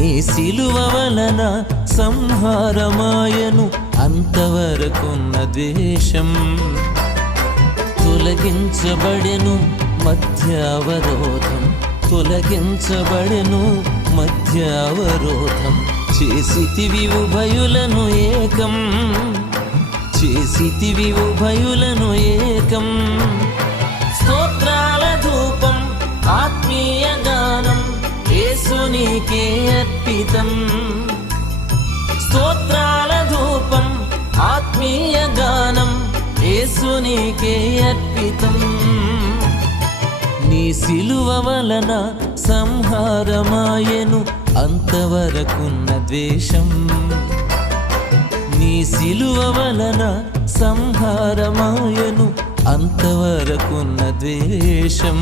నీ సిలువ వలన సంహారమాయను అంతవరకున్న ద్వేషం తొలగించబడెను మధ్యావరోధం తొలగించబడెను మధ్యావరోధం చేసితివి ఉభయులను ఏకం చేసితివి ఉభయులను ఏకం స్తోత్రాల ధూపం ఆత్మీయ గానం యేసునికే అర్పితం స్తోత్రాల ధూపం ఆత్మీయ గానం యేసునికే అర్పితం నీ సిలువ వలన సంహారమాయను అంతవరకున్న ద్వేషం నీ సిలువ వలన సంహారమాయను అంతవరకున్న ద్వేషం